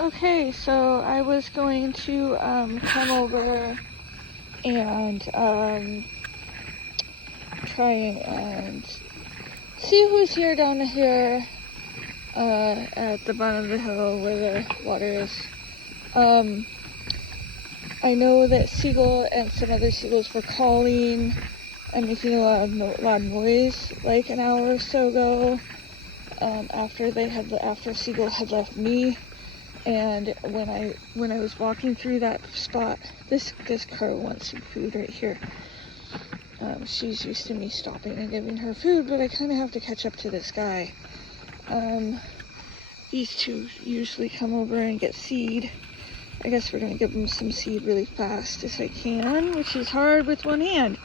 Okay, so I was going to come over and try and see who's here down here at the bottom of the hill where the water is. I know that Seagull and some other seagulls were calling and making a loud noise like an hour or so ago, after Seagull had left me. And when I was walking through that spot, this crow wants some food right here. She's used to me stopping and giving her food, but I kind of have to catch up to this guy. These two usually come over and get seed. I guess we're gonna give them some seed really fast as I can, which is hard with one hand.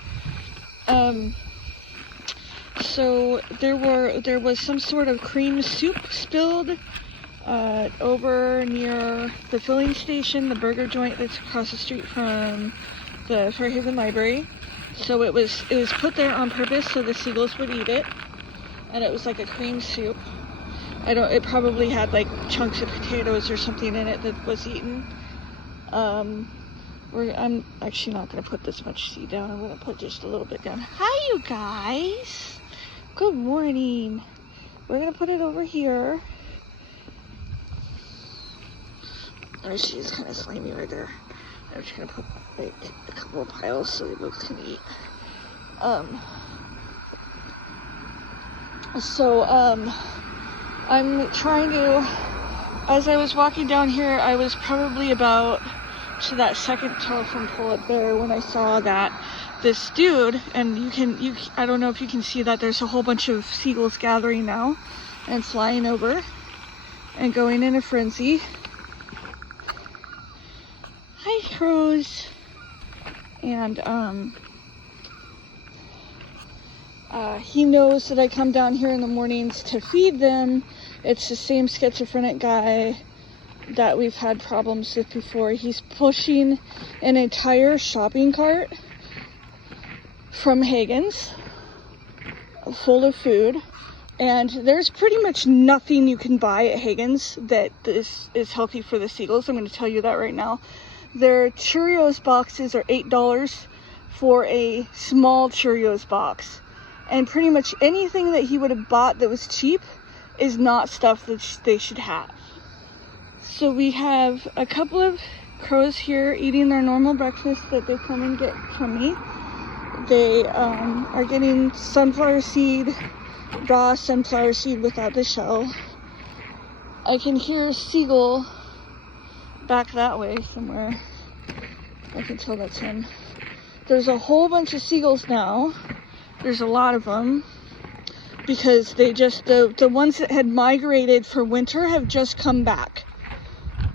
So there was some sort of cream soup spilled over near the filling station, the burger joint that's across the street from the Fairhaven library. So it was put there on purpose so the seagulls would eat it, and it was like a cream soup. It probably had like chunks of potatoes or something in it that was eaten. I'm actually not going to put this much seed down. I'm going to put just a little bit down. Hi, you guys. Good morning. We're going to put it over here. Oh, she's kind of slimy right there. I'm just going to put like a couple of piles so they both can eat. I'm trying to, as I was walking down here, I was probably about to that second telephone pole up there when I saw that this dude, and I don't know if you can see that there's a whole bunch of seagulls gathering now and flying over and going in a frenzy. Hi, crows. And he knows that I come down here in the mornings to feed them. It's the same schizophrenic guy that we've had problems with before. He's pushing an entire shopping cart from Hagen's full of food, and there's pretty much nothing you can buy at Hagen's that is healthy for the seagulls. I'm going to tell you that right now. Their Cheerios boxes are $8 for a small Cheerios box, and pretty much anything that he would have bought that was cheap is not stuff that they should have. So we have a couple of crows here eating their normal breakfast that they come and get from me. They are getting sunflower seed, raw sunflower seed without the shell. I can hear a seagull back that way somewhere. I can tell that's him. There's a whole bunch of seagulls now. There's a lot of them because the ones that had migrated for winter have just come back.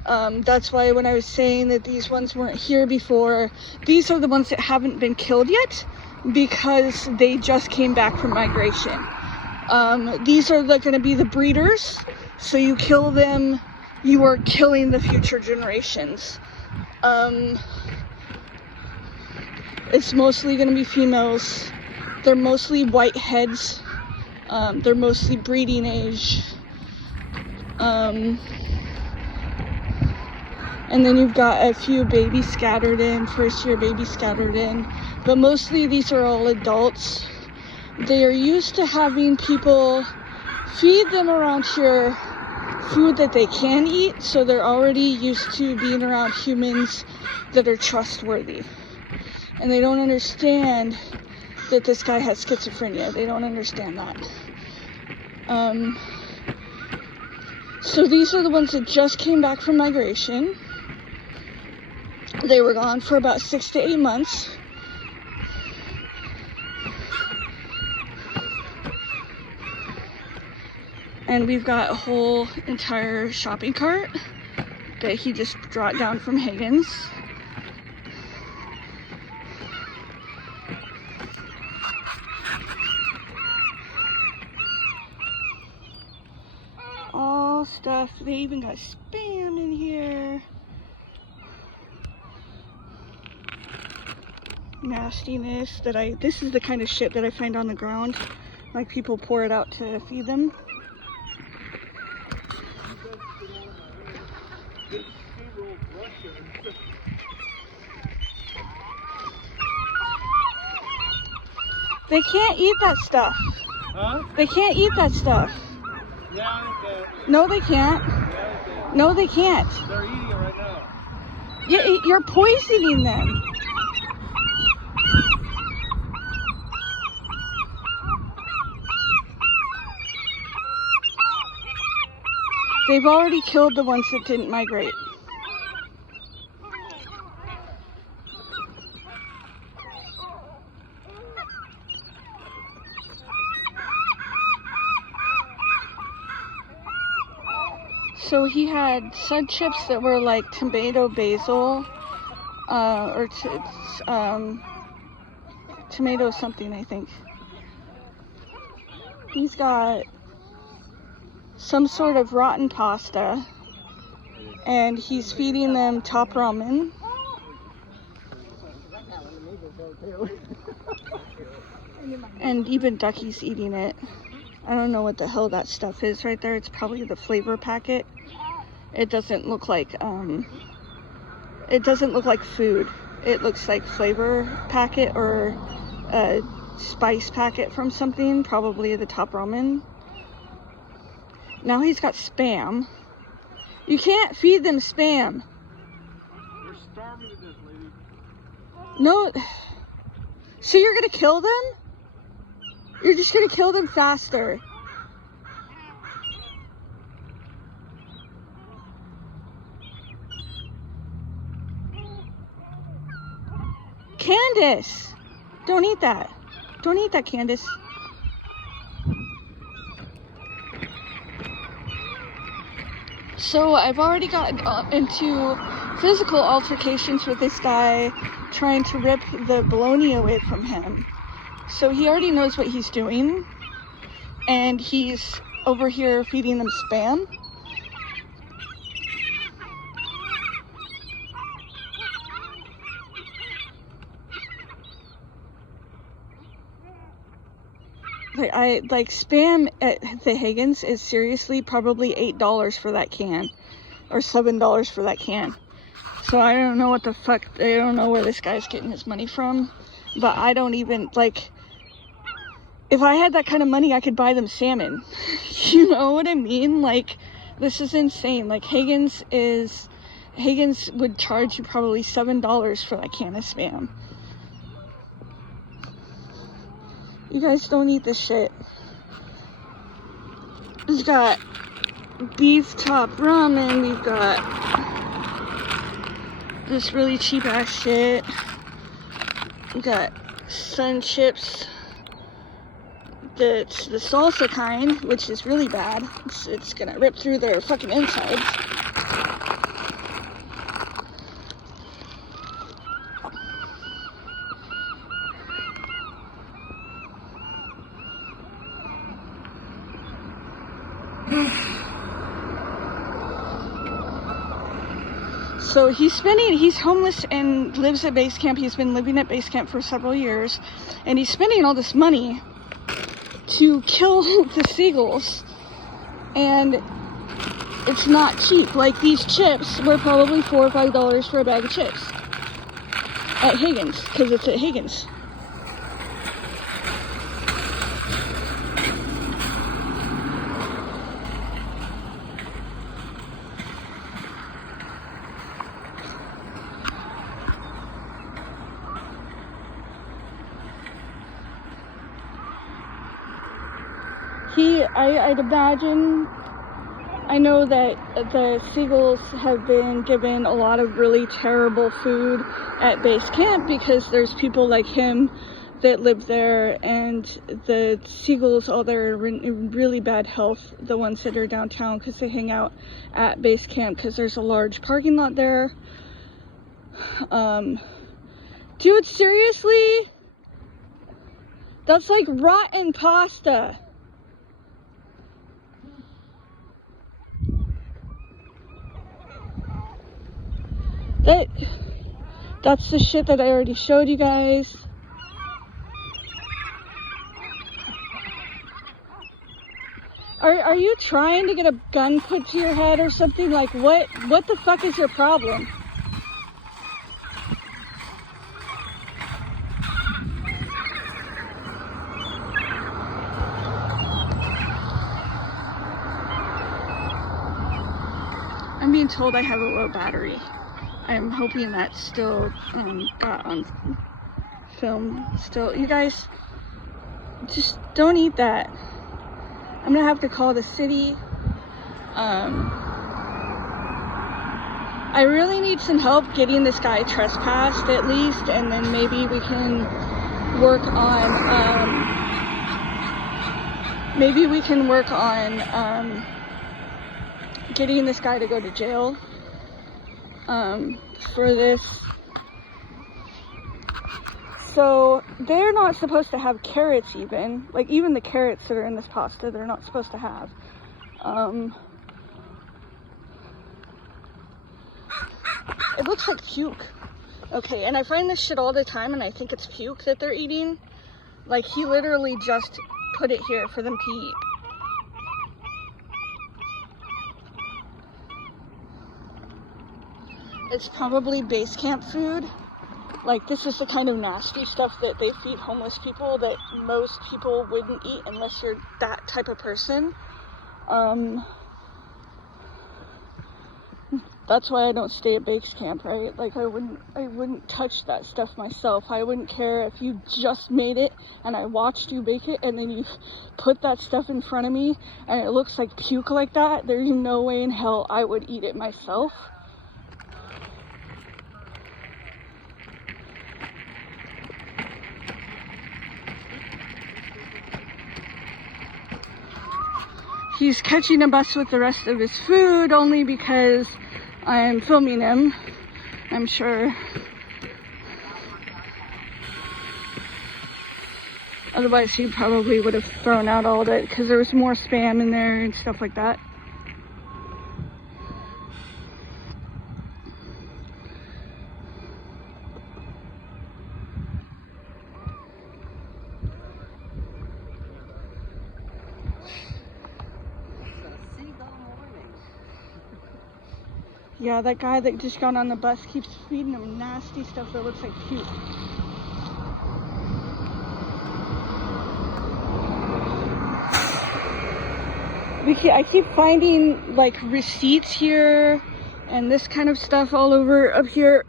That's why when I was saying that these ones weren't here before, these are the ones that haven't been killed yet because they just came back from migration. These are going to be the breeders. So you kill them, you are killing the future generations. It's mostly going to be females. They're mostly white heads. They're mostly breeding age. And then you've got a few babies scattered in, first year babies scattered in. But mostly these are all adults. They are used to having people feed them around here food that they can eat, so they're already used to being around humans that are trustworthy. And they don't understand that this guy has schizophrenia. They don't understand that. So these are the ones that just came back from migration. They were gone for about 6 to 8 months. And we've got a whole entire shopping cart that he just brought down from Hagen's. All stuff. They even got Spam in here. Nastiness this is the kind of shit that I find on the ground. Like people pour it out to feed them. They can't eat that stuff. Huh? They can't eat that stuff. Yeah, they can. No, they can't. Yeah, they can. No, they can't. They're eating it right now. You're poisoning them. They've already killed the ones that didn't migrate. So he had sud chips that were like tomato basil, tomato something, I think. He's got some sort of rotten pasta, and he's feeding them top ramen. And even Ducky's eating it. I don't know what the hell that stuff is right there. It's probably the flavor packet. It doesn't look like food. It looks like flavor packet or a spice packet from something, probably the top ramen. Now he's got Spam. You can't feed them Spam. They're starving to death, lady. No. So you're gonna kill them? You're just gonna kill them faster. Candace! Don't eat that. Don't eat that, Candace. So I've already gotten into physical altercations with this guy, trying to rip the bologna away from him. So he already knows what he's doing, and he's over here feeding them Spam. Like Spam at the Higgins is seriously probably $8 for that can, or $7 for that can. So I don't know what the fuck, I don't know where this guy's getting his money from, but I don't even, like, if I had that kind of money, I could buy them salmon. You know what I mean? Like, this is insane. Like, Higgins would charge you probably $7 for that can of Spam. You guys don't eat this shit. We've got beef top ramen. We've got this really cheap ass shit. We got sun chips. It's the salsa kind, which is really bad. It's gonna rip through their fucking insides. So he's homeless and lives at base camp. He's been living at base camp for several years, and he's spending all this money to kill the seagulls, and it's not cheap. Like, these chips were probably $4 or $5 for a bag of chips at Higgins, because it's at Higgins. I'd imagine, I know that the seagulls have been given a lot of really terrible food at base camp because there's people like him that live there, and the seagulls, all they're in really bad health, the ones that are downtown, because they hang out at base camp because there's a large parking lot there. Dude, seriously? That's like rotten pasta. That's the shit that I already showed you guys. Are are you trying to get a gun put to your head or something? Like, what the fuck is your problem? I'm being told I have a low battery. I'm hoping that's still got on film still. You guys, just don't eat that. I'm gonna have to call the city. I really need some help getting this guy trespassed at least, and then maybe we can work on getting this guy to go to jail for this. So they're not supposed to have carrots, even the carrots that are in this pasta, they're not supposed to have. It looks like puke. Okay, and I find this shit all the time, and I think it's puke that they're eating. Like, he literally just put it here for them to eat. It's probably base camp food. Like, this is the kind of nasty stuff that they feed homeless people that most people wouldn't eat unless you're that type of person. That's why I don't stay at base camp, right? Like, I wouldn't touch that stuff myself. I wouldn't care if you just made it and I watched you bake it and then you put that stuff in front of me and it looks like puke like that. There's no way in hell I would eat it myself. He's catching a bus with the rest of his food only because I'm filming him, I'm sure. Otherwise he probably would have thrown out all of it because there was more spam in there and stuff like that. Yeah, that guy that just got on the bus keeps feeding him nasty stuff that looks like puke. I keep finding like receipts here and this kind of stuff all over up here.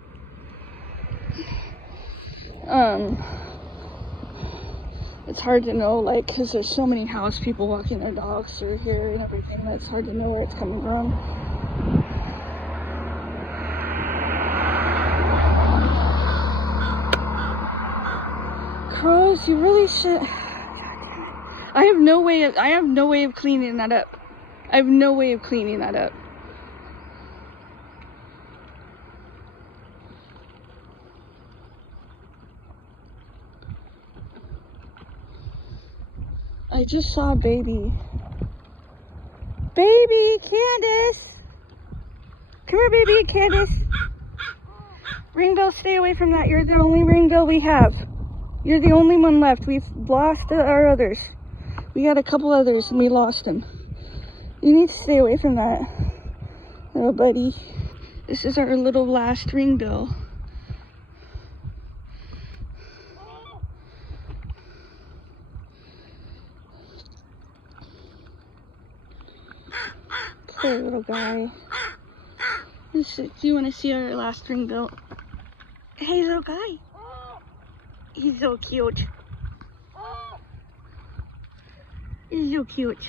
It's hard to know, like, because there's so many house people walking their dogs through here and everything, that it's hard to know where it's coming from. Crows, you really should. I have no way of cleaning that up. I have no way of cleaning that up. I just saw a baby. Baby, Candace! Come here, baby, Candace. Ringbill, stay away from that. You're the only ringbill we have. You're the only one left. We've lost our others. We got a couple others and we lost them. You need to stay away from that, little buddy. This is our little last ringbill. Poor little guy. Do you want to see our last ringbill? Hey, little guy. He's so cute. He's so cute.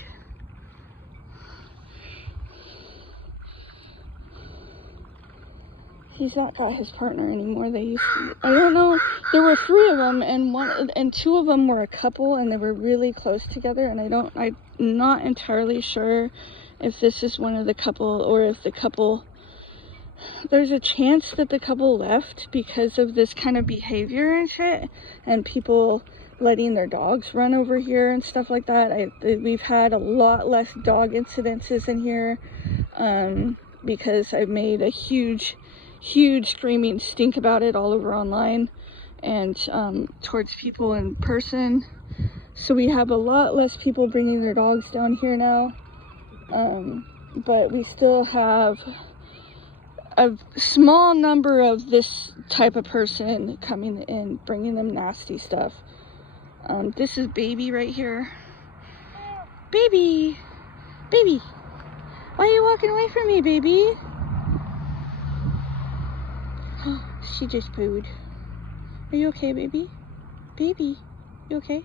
He's not got his partner anymore. They used to. I don't know. There were 3 of them, and 2 of them were a couple, and they were really close together. And I'm not entirely sure if this is one of the couple or if the couple. There's a chance that the couple left because of this kind of behavior and shit, and people letting their dogs run over here and stuff like that. We've had a lot less dog incidences in here because I've made a huge screaming stink about it all over online and towards people in person. So we have a lot less people bringing their dogs down here now. But we still have a small number of this type of person coming in, bringing them nasty stuff. This is Baby right here. Baby! Baby! Why are you walking away from me, baby? She just pooed. Are you okay, baby? Baby, you okay?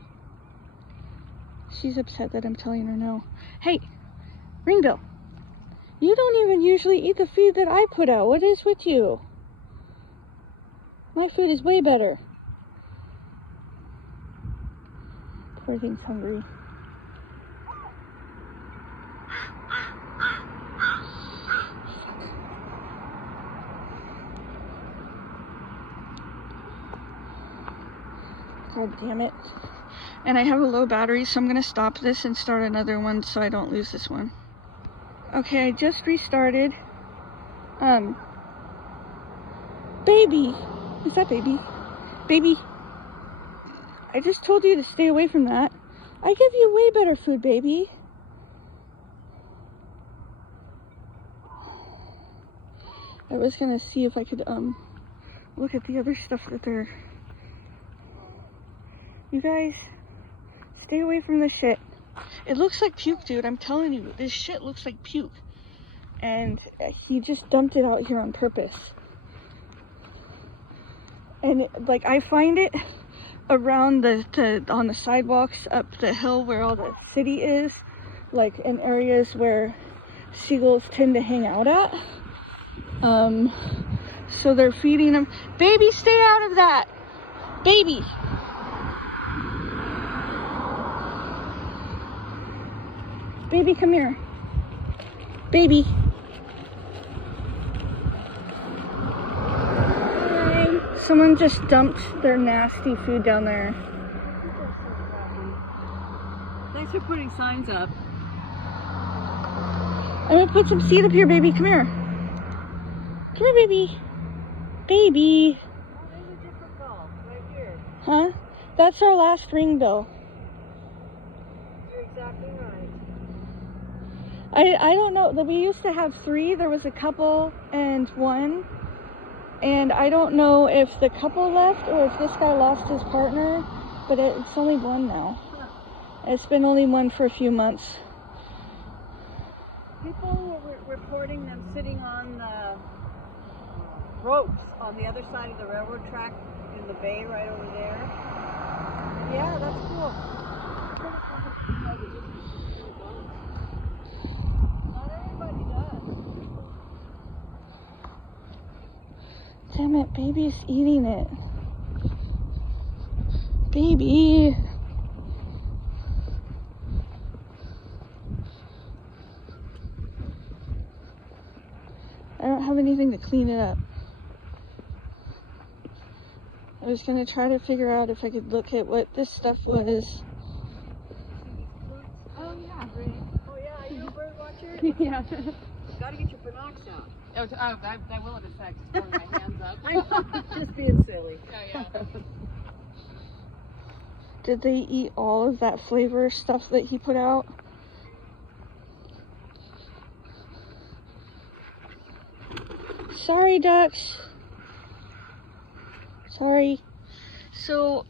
She's upset that I'm telling her no. Hey, Ringbill, you don't even usually eat the food that I put out. What is with you? My food is way better. Poor thing's hungry. God damn it. And I have a low battery, so I'm gonna stop this and start another one so I don't lose this one. Okay, I just restarted. Baby! Is that Baby? Baby! I just told you to stay away from that. I give you way better food, baby. I was gonna see if I could, look at the other stuff that they're... You guys, stay away from this shit. It looks like puke, dude. I'm telling you, this shit looks like puke. And he just dumped it out here on purpose. And like, I find it around on the sidewalks up the hill where all the city is, like in areas where seagulls tend to hang out at. So they're feeding them. Baby, stay out of that. Baby. Baby, come here. Baby. Hi. Someone just dumped their nasty food down there. Thanks for putting signs up. I'm gonna put some seed up here, baby. Come here. Come here, baby. Baby. Oh, there's a different ball right here. Huh? That's our last ring, though. You're exactly right. I don't know. We used to have 3. There was a couple and 1. And I don't know if the couple left or if this guy lost his partner. But it's only 1 now. It's been only 1 for a few months. People were reporting them sitting on the ropes on the other side of the railroad track in the bay right over there. Yeah, that's cool. Not everybody does. Damn it, baby's eating it. Baby. I don't have anything to clean it up. I was gonna try to figure out if I could look at what this stuff was. Oh yeah, great. Oh yeah, are you a bird watcher? Yeah. Gotta get your binocs out. I will in a sec. Just throwing my hands up. Just being silly. Yeah. Did they eat all of that flavor stuff that he put out? Sorry, ducks. Sorry. So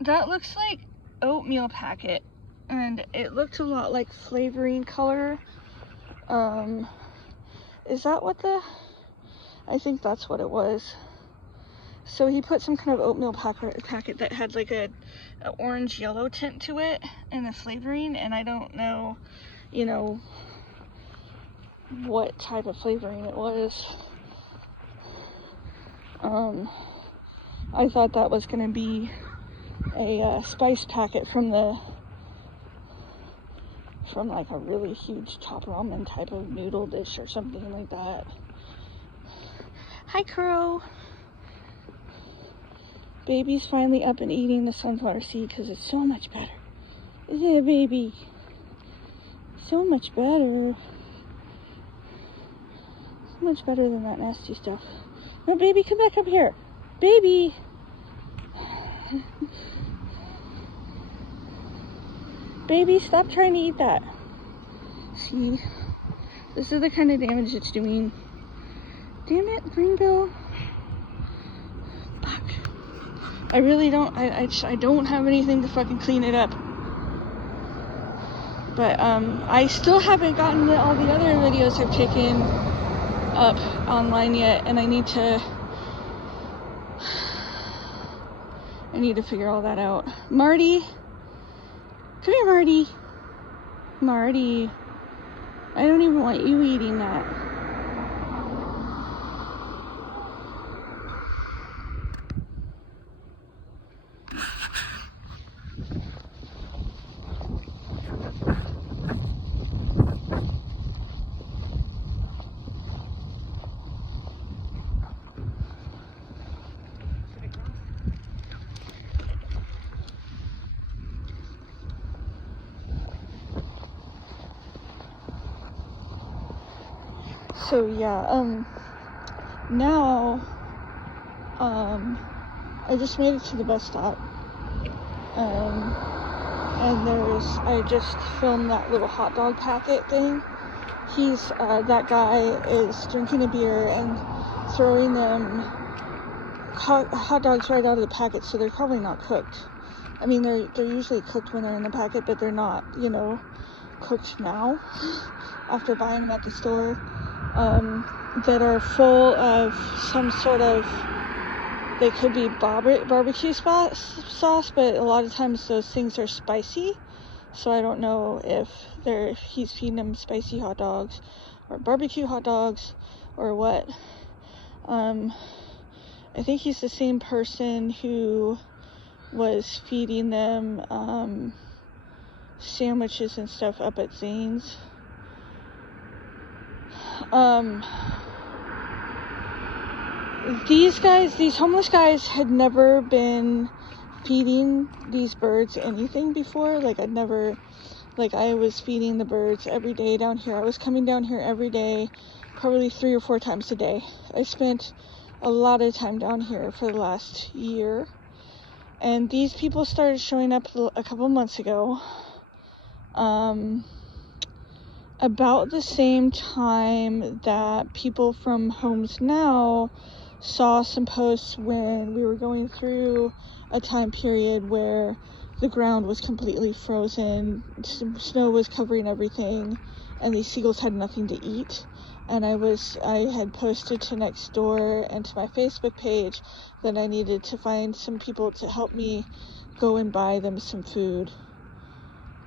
that looks like oatmeal packet, and it looked a lot like flavoring color. Is that what I think that's what it was. So he put some kind of oatmeal packet that had like a orange yellow tint to it and the flavoring, and I don't know, you know, what type of flavoring it was. I thought that was gonna be a spice packet from like a really huge top ramen type of noodle dish or something like that. Hi, Crow. Baby's finally up and eating the sunflower seed because it's so much better. Isn't it, baby? So much better. So much better than that nasty stuff. No, baby, come back up here. Baby! Baby, stop trying to eat that. See? This is the kind of damage it's doing. Damn it, Greenville. Fuck. I really don't, I don't have anything to fucking clean it up. But, I still haven't gotten all the other videos I've taken up online yet, and I need to figure all that out. Marty! Come here, Marty! Marty! I don't even want you eating that. So yeah, now, I just made it to the bus stop, and I just filmed that little hot dog packet thing. That guy is drinking a beer and throwing them hot dogs right out of the packet, so they're probably not cooked. I mean, they're usually cooked when they're in the packet, but they're not, cooked now, after buying them at the store. That are full of some sort of, they could be barbecue sauce, but a lot of times those things are spicy, so I don't know if he's feeding them spicy hot dogs or barbecue hot dogs or what. I think he's the same person who was feeding them sandwiches and stuff up at Zane's. These homeless guys had never been feeding these birds anything before. I was feeding the birds every day down here. I was coming down here every day, probably 3 or 4 times a day. I spent a lot of time down here for the last year. And these people started showing up a couple months ago. About the same time that people from Homes Now saw some posts when we were going through a time period where the ground was completely frozen, snow was covering everything, and these seagulls had nothing to eat. And I had posted to Nextdoor and to my Facebook page that I needed to find some people to help me go and buy them some food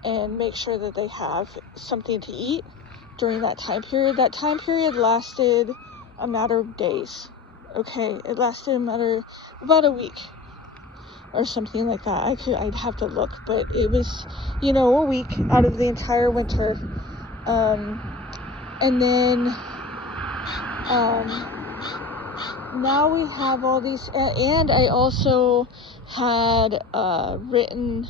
and make sure that they have something to eat during that time period. That time period lasted a matter of days. Okay, it lasted about a week or something like that. I'd have to look, but it was, a week out of the entire winter. And then, now we have all these, and I also had, written,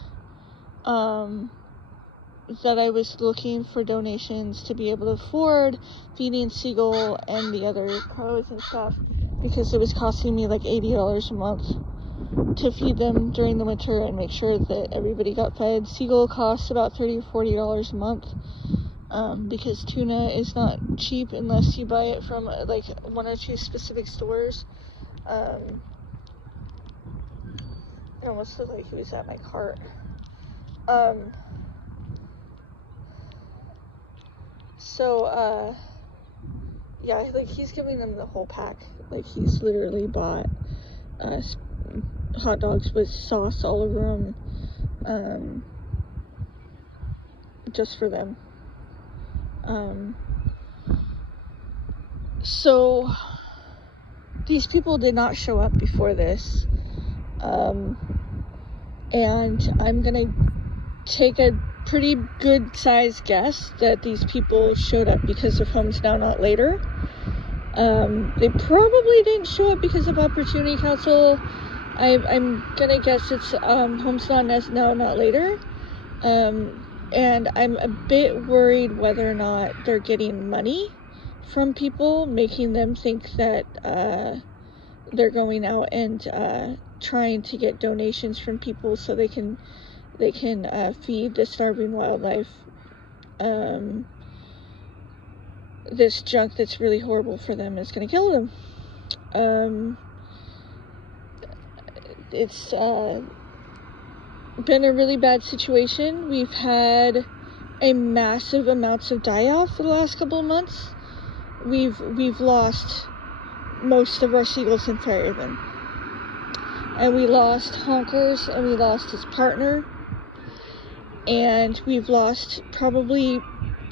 that I was looking for donations to be able to afford feeding Seagull and the other crows and stuff, because it was costing me like $80 a month to feed them during the winter and make sure that everybody got fed. Seagull costs about $30 or $40 a month, because tuna is not cheap unless you buy it from like 1 or 2 specific stores. It almost looked like he was at my cart. So, yeah, like, he's giving them the whole pack. Like, he's literally bought, hot dogs with sauce all over them, just for them. So, these people did not show up before this, and I'm gonna take a pretty good sized guess that these people showed up because of Homes Now Not Later. They probably didn't show up because of Opportunity Council. I'm gonna guess it's Homes Now Not Later. And I'm a bit worried whether or not they're getting money from people, making them think that they're going out and trying to get donations from people so they can feed the starving wildlife. this junk that's really horrible for them is going to kill them. It's been a really bad situation. We've had a massive amounts of die-off for the last couple of months. We've lost most of our seagulls in Fairhaven. And we lost Honkers, and we lost his partner. And we've lost probably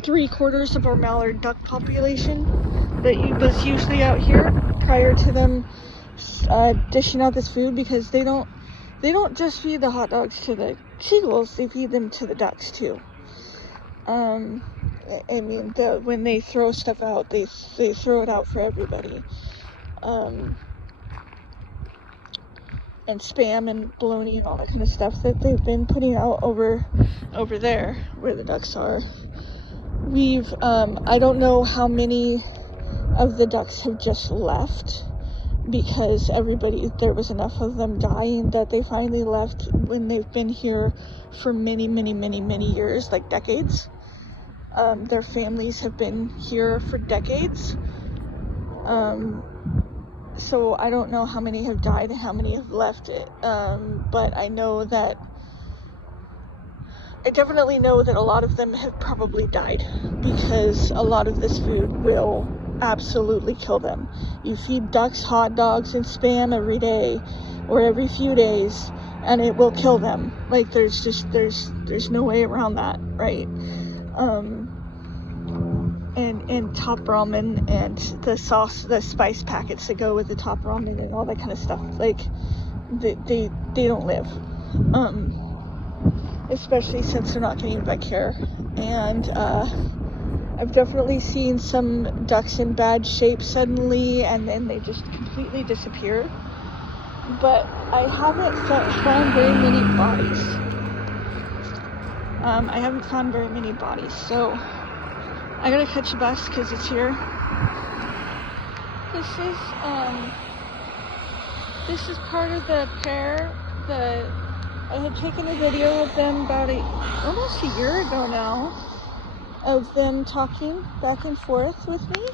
3/4 of our mallard duck population that was usually out here prior to them dishing out this food, because they don't just feed the hot dogs to the seagulls, they feed them to the ducks too. I mean, when they throw stuff out, they throw it out for everybody. And spam and bologna and all that kind of stuff that they've been putting out over there where the ducks are. We've I don't know how many of the ducks have just left, because there was enough of them dying that they finally left when they've been here for many years, like decades. Their families have been here for decades. So I don't know how many have died and how many have left it. But I definitely know that a lot of them have probably died, because a lot of this food will absolutely kill them. You feed ducks hot dogs and spam every day or every few days, and it will kill them. Like, there's no way around that, right? And top ramen and the sauce, the spice packets that go with the top ramen and all that kind of stuff, like, they don't live. Especially since they're not getting vet care. And I've definitely seen some ducks in bad shape suddenly, and then they just completely disappear. But I haven't found very many bodies. So I gotta catch a bus because it's here. This is part of the pair. I had taken a video of them about almost a year ago now, of them talking back and forth with me.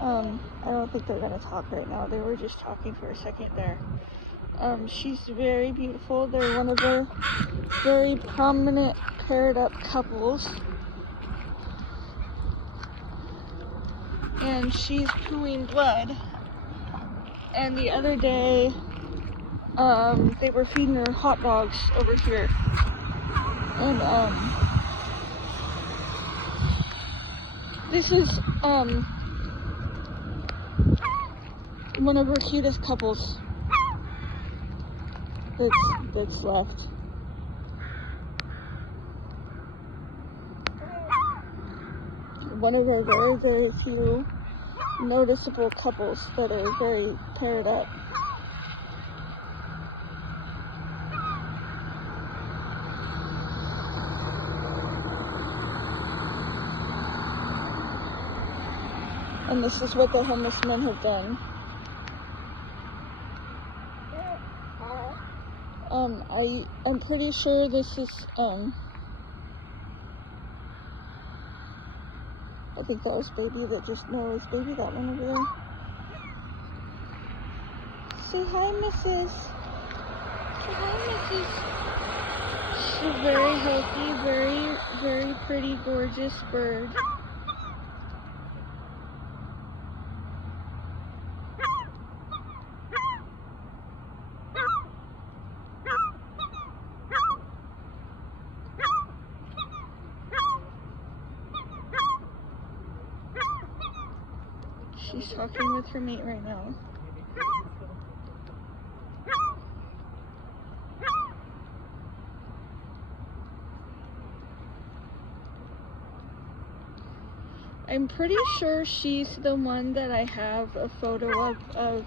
I don't think they're gonna talk right now. They were just talking for a second there. She's very beautiful. They're one of the very prominent paired up couples. And she's pooing blood. And the other day, they were feeding her hot dogs over here. And this is one of her cutest couples that's left. One of the very few noticeable couples that are very paired up. And this is what the homeless men have done. I'm pretty sure this is, I think that was Baby that just, no, it was Baby, that one over there. Say hi, Mrs. Say hi, Mrs. She's a very healthy, very pretty, gorgeous bird. She's talking with her mate right now. I'm pretty sure she's the one that I have a photo of